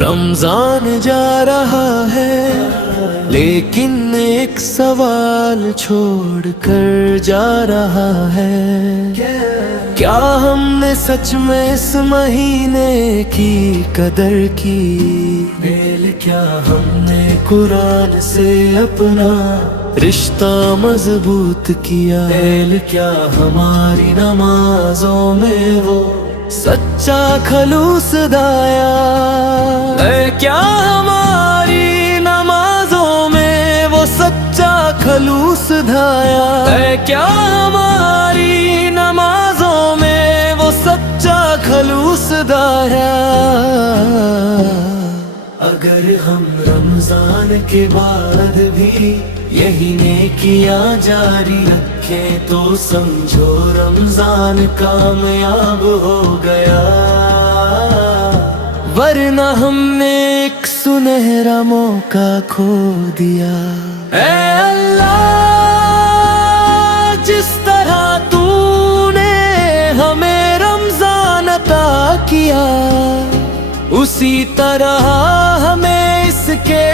رمضان جا رہا ہے لیکن ایک سوال چھوڑ کر جا رہا ہے، کیا ہم نے سچ میں اس مہینے کی قدر کی؟ میل کیا ہم نے قرآن سے اپنا رشتہ مضبوط کیا؟ میل کیا ہماری نمازوں میں وہ سچا خلوص دایا؟ کیا ہماری نمازوں میں وہ سچا خلوص دھایا؟ کیا ہماری نمازوں میں وہ سچا خلوص دھایا؟ اگر ہم رمضان کے بعد بھی یہی نیکیاں جاری رکھیں تو سمجھو رمضان کامیاب ہو گیا، ورنہ ہم نے ایک سنہرا موقع کھو دیا۔ اے اللہ، جس طرح تو نے ہمیں رمضان عطا کیا اسی طرح ہمیں اس کے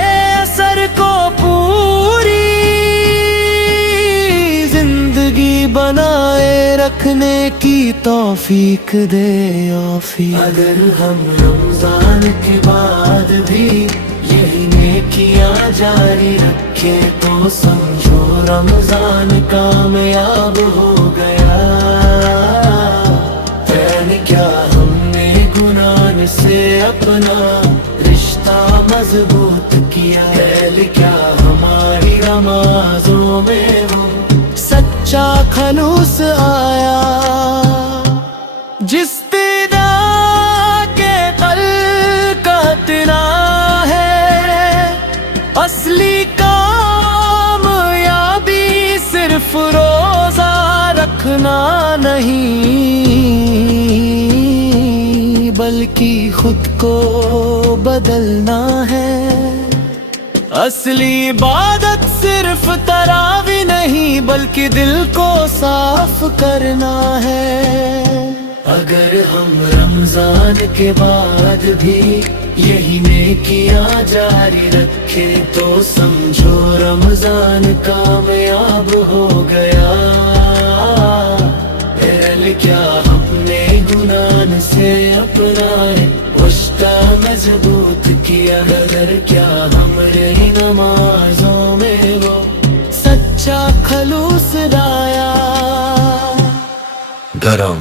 اثر کو پوری زندگی بنائے رکھنے کی توفیق دے آفی۔ اگر ہم رمضان کے بعد بھی یہی نیکیاں جاری رکھیں تو سمجھو رمضان کامیاب ہو گیا، یعنی کیا ہم نے گناہ سے اپنا رشتہ مضبوط کیا؟ کیا ہماری نمازوں میں وہ سچا خلوص آیا؟ جس پیدا کے قلب کا اتنا ہے اصلی کامیابی صرف روزہ رکھنا نہیں بلکہ خود کو بدلنا ہے۔ اصلی عبادت صرف تراوی نہیں بلکہ دل کو صاف کرنا ہے۔ اگر ہم رمضان کے بعد بھی یہی نیکیاں جاری رکھیں تو سمجھو رمضان کامیاب ہو گیا، کیا اپنے گناہ سے اپنا رشتہ مضبوط کیا؟ اگر کیا ہمارے نمازوں میں وہ سچا خلوص لایا؟ گرم